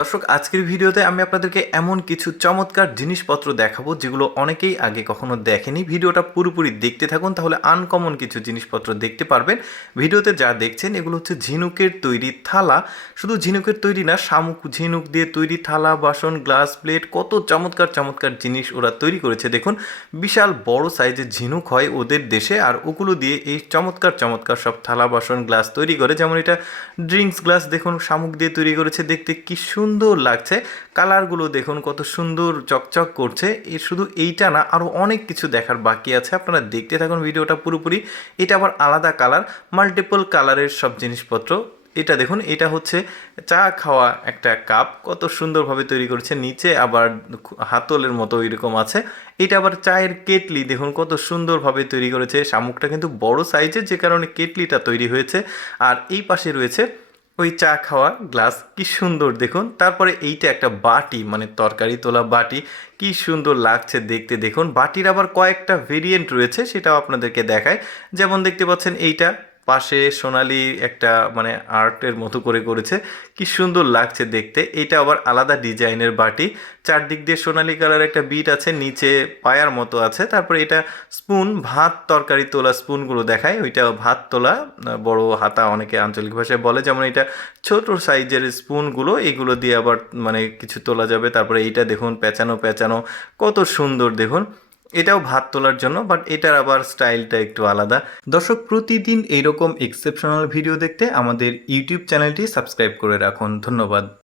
দর্শক আজকের ভিডিওতে আমি আপনাদেরকে এমন কিছু চমৎকার জিনিসপত্র দেখাবো যেগুলো অনেকেই আগে কখনো দেখেনি। ভিডিওটা পুরোপুরি দেখতে থাকুন, তাহলে আনকমন কিছু জিনিসপত্র দেখতে পারবেন। ভিডিওতে যা দেখছেন এগুলো হচ্ছে ঝিনুকের তৈরি থালা। শুধু ঝিনুকের তৈরি না, শামুক ঝিনুক দিয়ে তৈরি থালা, বাসন, গ্লাস, প্লেট, কত চমৎকার চমৎকার জিনিস ওরা তৈরি করেছে। দেখুন, বিশাল বড় সাইজের ঝিনুক হয় ওদের দেশে, আর ওগুলো দিয়ে এই চমৎকার চমৎকার সব থালা, বাসন, গ্লাস তৈরি করে। যেমন এটা ড্রিঙ্কস গ্লাস, দেখুন শামুক দিয়ে তৈরি করেছে, দেখতে কি সুন্দর লাগছে। কালারগুলো দেখুন কত সুন্দর চকচক করছে। শুধু এইটা না, আরও অনেক কিছু দেখার বাকি আছে, আপনারা দেখতে থাকুন ভিডিওটা পুরোপুরি। এটা আবার আলাদা কালার, মাল্টিপল কালারের সব জিনিসপত্র। এটা দেখুন, এটা হচ্ছে চা খাওয়া একটা কাপ, কত সুন্দরভাবে তৈরি করেছে। নিচে আবার হাতলের মতো এরকম আছে। এটা আবার চায়ের কেটলি, দেখুন কত সুন্দরভাবে তৈরি করেছে। শামুকটা কিন্তু বড় সাইজের, যে কারণে কেটলিটা তৈরি হয়েছে। আর এই পাশে রয়েছে ওই চা খাওয়া গ্লাস, কি সুন্দর দেখুন। তারপরে এইটা একটা বাটি, মানে তরকারি তোলা বাটি, কি সুন্দর লাগছে দেখতে। দেখুন, বাটির আবার কয়েকটা ভেরিয়েন্ট রয়েছে, সেটাও আপনাদেরকে দেখায়। যেমন দেখতে পাচ্ছেন এইটা পাশে সোনালি একটা মানে আর্টের মতো করে করেছে, কি সুন্দর লাগছে দেখতে। এটা আবার আলাদা ডিজাইনের বাটি, চারদিক দিয়ে সোনালি কালার একটা বিট আছে, নিচে পায়ার মতো আছে। তারপরে এটা স্পুন, ভাত তরকারি তোলা স্পুনগুলো দেখায়। ওইটা ভাত তোলা বড় হাতা অনেকে আঞ্চলিক ভাষায় বলে। যেমন এটা ছোট সাইজের স্পুনগুলো, এগুলো দিয়ে আবার মানে কিছু তোলা যাবে। তারপরে এইটা দেখুন পেঁচানো পেঁচানো, কত সুন্দর দেখুন। এটাও ভাত তোলার জন্য, বাট এটার আবার স্টাইলটা একটু আলাদা। দর্শক, প্রতিদিন এইরকম এক্সেপশনাল ভিডিও দেখতে আমাদের ইউটিউব চ্যানেলটি সাবস্ক্রাইব করে রাখুন। ধন্যবাদ।